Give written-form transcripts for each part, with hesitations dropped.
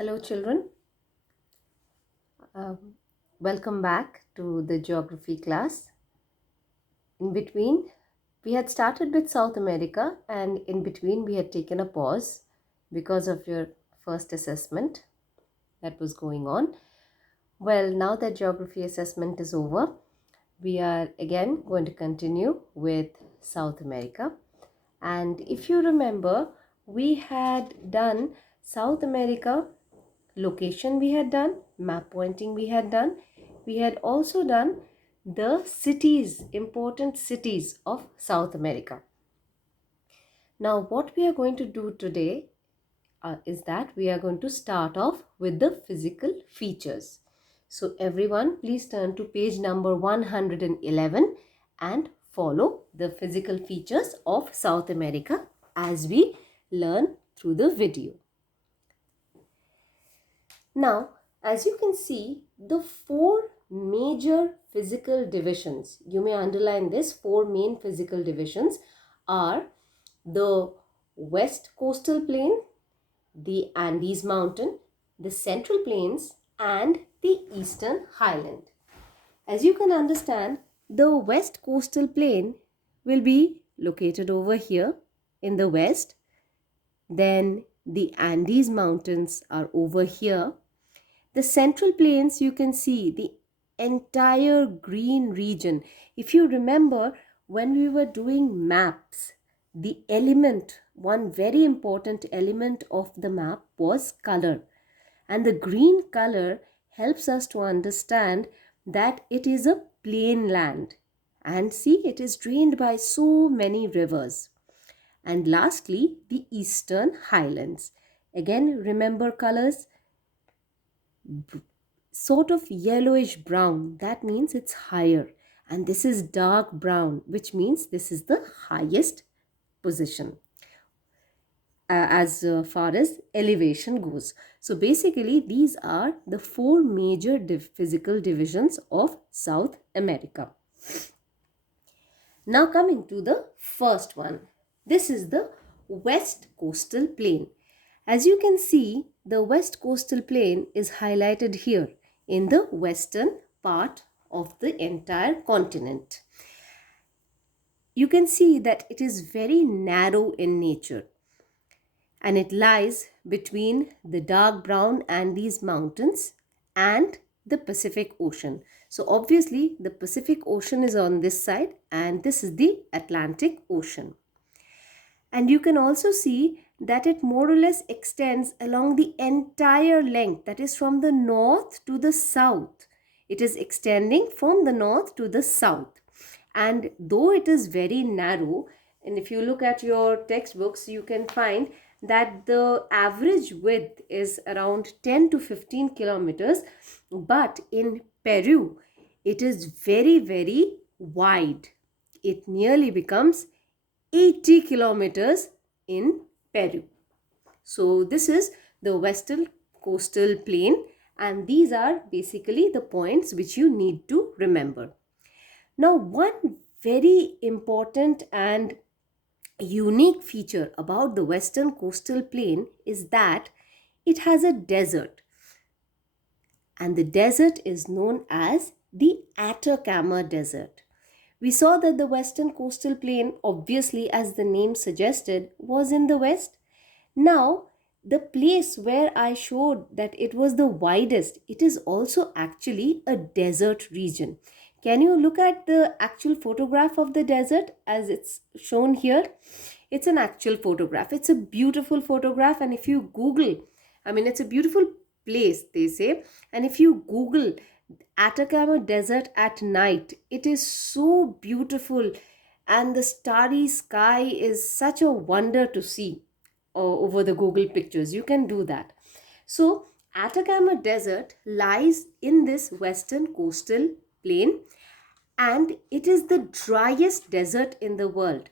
Hello, children. Um, Welcome back to the geography class. In between, we had started with South America, and in between, we had taken a pause because of your first assessment that was going on. Well, now that geography assessment is over, we are again going to continue with South America. And if you remember, we had done South America location, we had done map pointing, we had done. We had also done the cities, important cities of South America. Now, what we are going to do today is that we are going to start off with the physical features. So, everyone, please turn to page number 111 and follow the physical features of South America as we learn through the video. Now, as you can see, the four major physical divisions, you may underline this, four main physical divisions are the West Coastal Plain, the Andes Mountain, the Central Plains, and the Eastern Highland. As you can understand, the West Coastal Plain will be located over here in the west. Then the Andes Mountains are over here. The Central Plains, you can see the entire green region. If you remember, when we were doing maps, the element, one very important element of the map was color. And the green color helps us to understand that it is a plain land. And see, it is drained by so many rivers. And lastly, the Eastern Highlands. Again, remember colors? Sort of yellowish brown, that means it's higher, and this is dark brown, which means this is the highest position as far as elevation goes. So basically these are the four major physical divisions of South America. Now coming to the first one, this is the West Coastal Plain. As you can see, the West Coastal Plain is highlighted here in the western part of the entire continent. You can see that it is very narrow in nature, and it lies between the dark brown Andes Mountains and the Pacific Ocean. So obviously the Pacific Ocean is on this side and this is the Atlantic Ocean. And you can also see that it more or less extends along the entire length, that is from the north to the south. It is extending from the north to the south. And though it is very narrow, and if you look at your textbooks, you can find that the average width is around 10 to 15 kilometers. But in Peru, it is very, very wide. It nearly becomes 80 kilometers in Peru. So this is the Western Coastal Plain, and these are basically the points which you need to remember. Now, one very important and unique feature about the Western Coastal Plain is that it has a desert, and the desert is known as the Atacama Desert. We saw that the Western Coastal Plain, obviously as the name suggested, was in the west. Now, the place where I showed that it was the widest, it is also actually a desert region. Can you look at the actual photograph of the desert as it's shown here? It's an actual photograph. It's a beautiful photograph, and if you Google, it's a beautiful place, they say, and if you Google Atacama Desert at night, it is so beautiful, and the starry sky is such a wonder to see over the Google pictures. You can do that. So Atacama Desert lies in this Western Coastal Plain, and it is the driest desert in the world.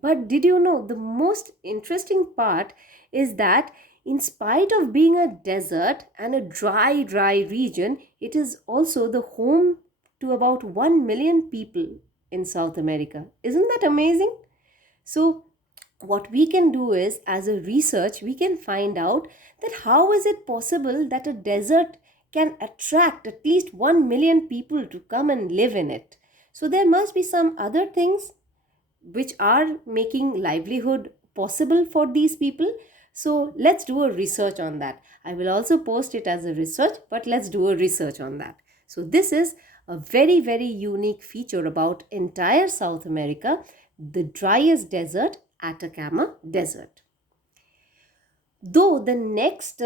But did you know, the most interesting part is that in spite of being a desert and a dry region, it is also the home to about 1 million people in South America. Isn't that amazing? So what we can do is, as a research, we can find out that how is it possible that a desert can attract at least 1 million people to come and live in it. So there must be some other things which are making livelihood possible for these people. So let's do a research on that. I will also post it as a research, but let's do a research on that. So this is a very, very unique feature about entire South America, the driest desert, Atacama Desert. Though the next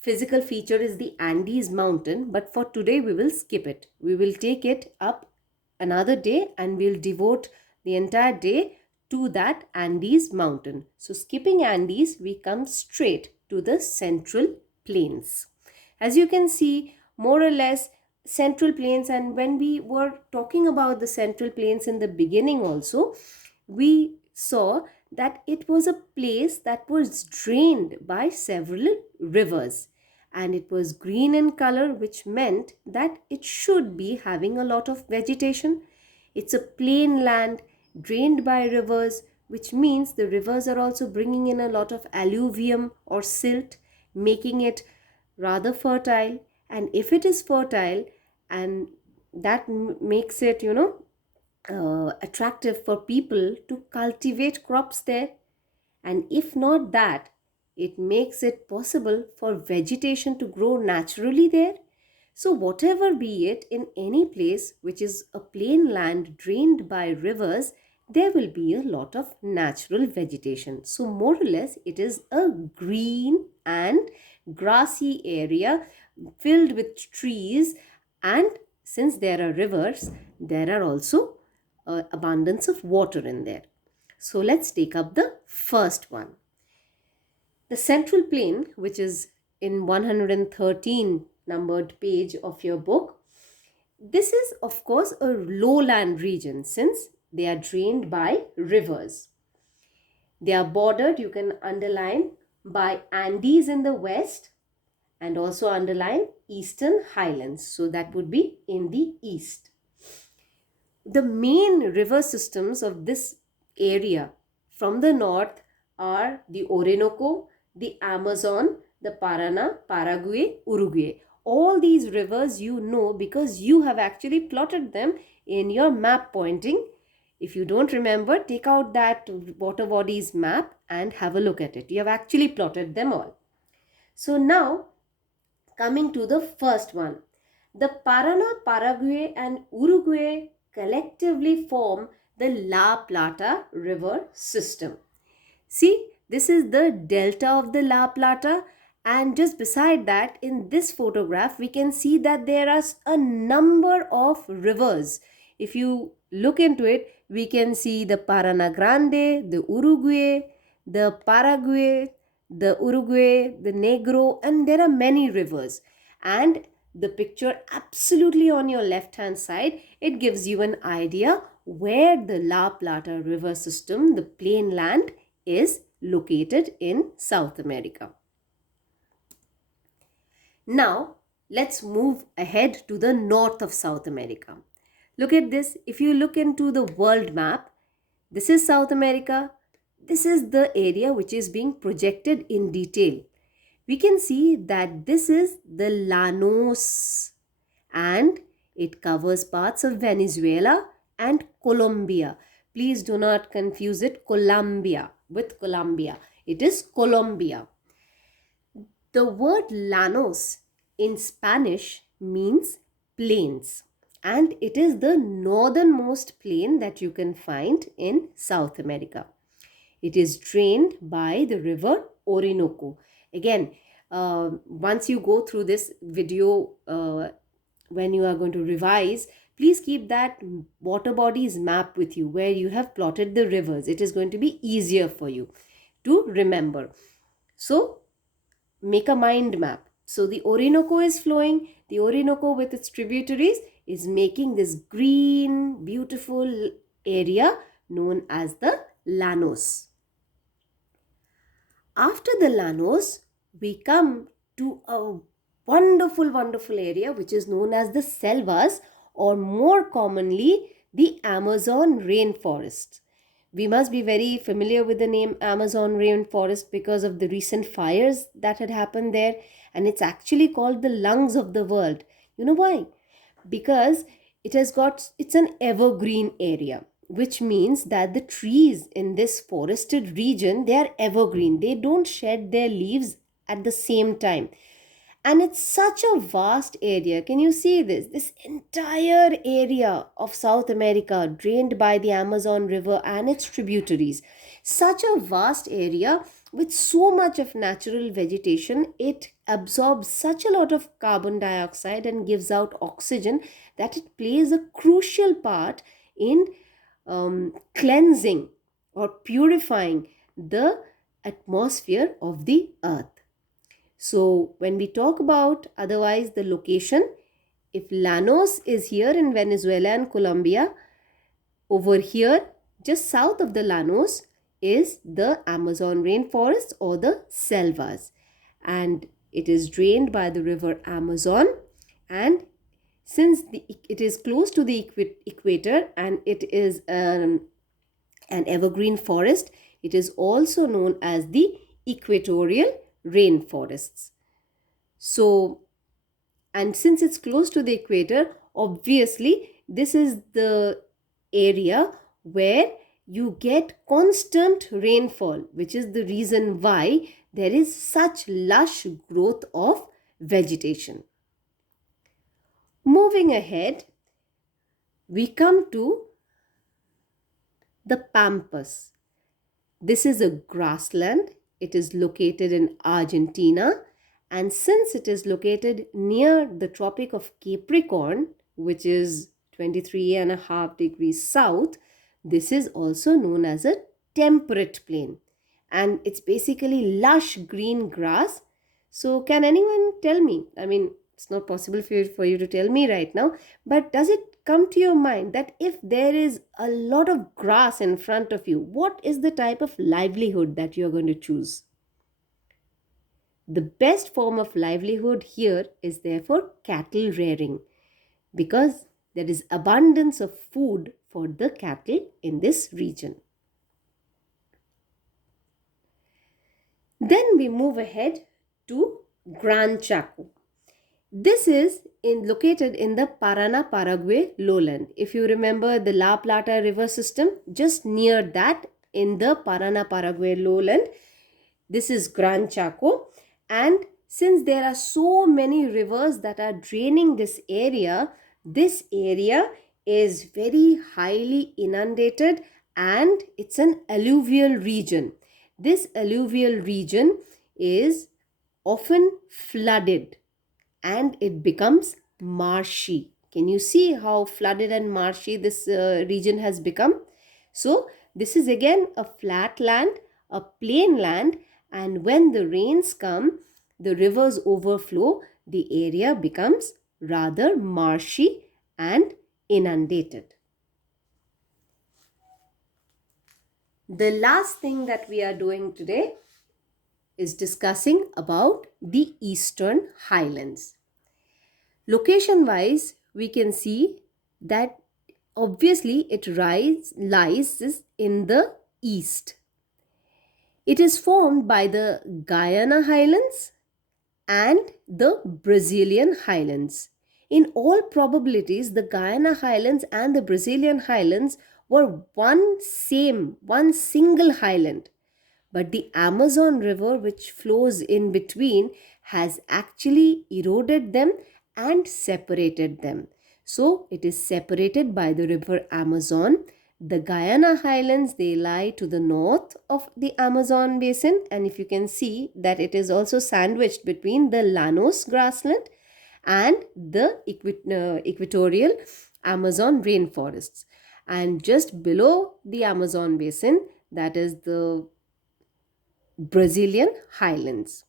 physical feature is the Andes mountain, but for today we will skip it. We will take it up another day and we'll devote the entire day to that Andes mountain. So skipping Andes, we come straight to the central plains. As you can see, more or less central plains, and when we were talking about the central plains in the beginning also, we saw that it was a place that was drained by several rivers, and it was green in color, which meant that it should be having a lot of vegetation. It's a plain land drained by rivers, which means the rivers are also bringing in a lot of alluvium or silt, making it rather fertile. And if it is fertile, and that makes it, attractive for people to cultivate crops there. And if not that, it makes it possible for vegetation to grow naturally there. So whatever be it, in any place which is a plain land drained by rivers, there will be a lot of natural vegetation. So more or less it is a green and grassy area filled with trees, and since there are rivers, there are also abundance of water in there. So let's take up the first one. The central plain, which is in 113 numbered page of your book, this is of course a lowland region since they are drained by rivers. They are bordered, you can underline, by Andes in the west and also underline eastern highlands. So that would be in the east. The main river systems of this area from the north are the Orinoco, the Amazon, the Parana, Paraguay, Uruguay. All these rivers you know because you have actually plotted them in your map pointing. If you don't remember, take out that water bodies map and have a look at it. You have actually plotted them all. So now, coming to the first one, the Parana, Paraguay and Uruguay collectively form the La Plata river system. See, this is the delta of the La Plata, and just beside that, in this photograph, we can see that there are a number of rivers. If you look into it, we can see the Parana Grande, the Uruguay, the Paraguay, the Uruguay, the Negro, and there are many rivers. And the picture absolutely on your left hand side, it gives you an idea where the La Plata river system, the plain land, is located in South America. Now let's move ahead to the north of South America. Look at this. If you look into the world map, this is South America. This is the area which is being projected in detail. We can see that this is the Llanos, and it covers parts of Venezuela and Colombia. Please do not confuse it Colombia with Colombia. It is Colombia. The word Llanos in Spanish means plains, and it is the northernmost plain that you can find in South America. It is drained by the river Orinoco. Again, once you go through this video, when you are going to revise, please keep that water bodies map with you where you have plotted the rivers. It is going to be easier for you to remember. So make a mind map. So the Orinoco is flowing. The Orinoco with its tributaries is making this green, beautiful area known as the Llanos. After the Llanos, we come to a wonderful area which is known as the selvas, or more commonly the Amazon rainforest. We must be very familiar with the name Amazon rainforest because of the recent fires that had happened there. And it's actually called the lungs of the world. You know why? Because it's an evergreen area, which means that the trees in this forested region, they are evergreen. They don't shed their leaves at the same time. And it's such a vast area. Can you see this entire area of South America drained by the Amazon river and its tributaries? Such a vast area with so much of natural vegetation. It absorbs such a lot of carbon dioxide and gives out oxygen that it plays a crucial part in cleansing or purifying the atmosphere of the earth. So when we talk about otherwise the location, if Llanos is here in Venezuela and Colombia, over here just south of the Llanos is the Amazon rainforest or the selvas, and it is drained by the river Amazon. And since it is close to the equator and it is an evergreen forest, it is also known as the equatorial rainforests. So, and since it's close to the equator, obviously this is the area where you get constant rainfall, which is the reason why there is such lush growth of vegetation. Moving ahead, we come to the Pampas. This is a grassland. It is located in Argentina, and since it is located near the Tropic of Capricorn, which is 23.5 degrees south, this is also known as a temperate plain, and it's basically lush green grass. So can anyone tell me, I mean, it's not possible for you to tell me right now, but does it come to your mind that if there is a lot of grass in front of you, what is the type of livelihood that you're going to choose? The best form of livelihood here is therefore cattle rearing, because there is abundance of food for the cattle in this region. Then we move ahead to Gran Chaco. This is located in the Paraná-Paraguay lowland. If you remember the La Plata river system, just near that in the Paraná-Paraguay lowland, this is Gran Chaco. And since there are so many rivers that are draining this area is very highly inundated and it's an alluvial region. This alluvial region is often flooded and it becomes marshy. Can you see how flooded and marshy this region has become? So this is again a flat land, a plain land, and when the rains come, the rivers overflow, the area becomes rather marshy and inundated. The last thing that we are doing today is discussing about the Eastern Highlands. Location wise, we can see that obviously it lies in the east. It is formed by the Guyana Highlands and the Brazilian Highlands. In all probabilities, the Guyana Highlands and the Brazilian Highlands were one single highland. But the Amazon River, which flows in between, has actually eroded them and separated them. So it is separated by the river Amazon. The Guyana Highlands, they lie to the north of the Amazon basin, and if you can see that it is also sandwiched between the Llanos grassland and the equatorial Amazon rainforests. And just below the Amazon basin, that is the Brazilian Highlands.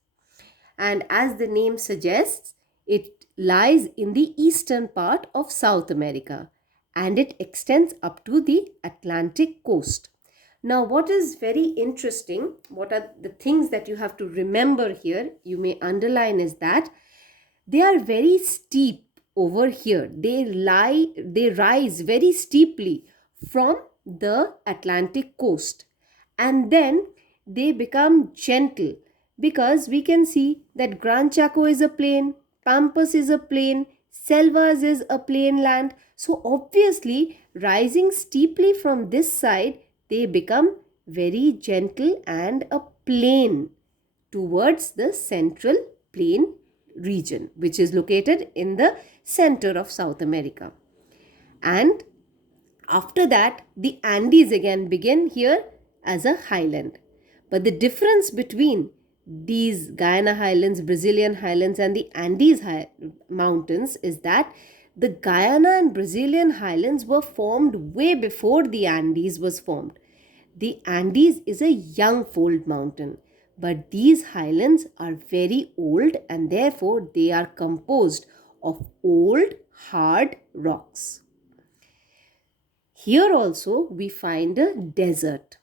And as the name suggests, it lies in the eastern part of South America and it extends up to the Atlantic coast. Now, what is very interesting, what are the things that you have to remember here, you may underline, is that they are very steep over here. They rise very steeply from the Atlantic coast, and then they become gentle, because we can see that Gran Chaco is a plain, Pampas is a plain, Selvas is a plain land. So obviously, rising steeply from this side, they become very gentle and a plain towards the central plain region, which is located in the center of South America. And after that, the Andes again begin here as a highland. But the difference between these Guyana highlands, Brazilian highlands, and the Andes mountains is that the Guyana and Brazilian highlands were formed way before the Andes was formed. The Andes is a young fold mountain, but these highlands are very old, and therefore they are composed of old hard rocks. Here also we find a desert.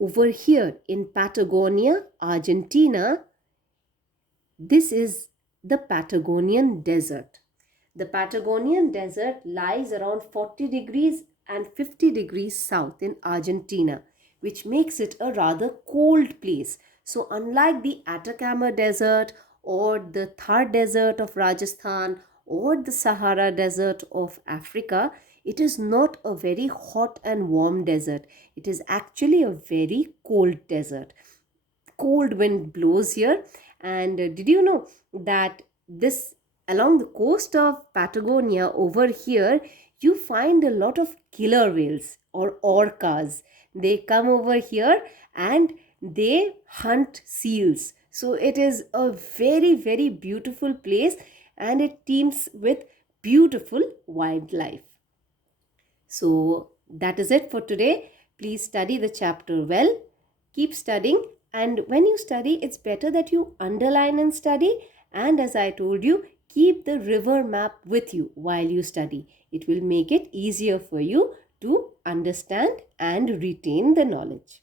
Over here in Patagonia, Argentina, this is the Patagonian Desert. The Patagonian Desert lies around 40 degrees and 50 degrees south in Argentina, which makes it a rather cold place. So unlike the Atacama Desert or the Thar Desert of Rajasthan or the Sahara Desert of Africa, it is not a very hot and warm desert. It is actually a very cold desert. Cold wind blows here. And did you know that this along the coast of Patagonia over here, you find a lot of killer whales or orcas. They come over here and they hunt seals. So it is a very, very beautiful place, and it teems with beautiful wildlife. So that is it for today. Please study the chapter well. Keep studying, and when you study, it's better that you underline and study. And as I told you, keep the river map with you while you study. It will make it easier for you to understand and retain the knowledge.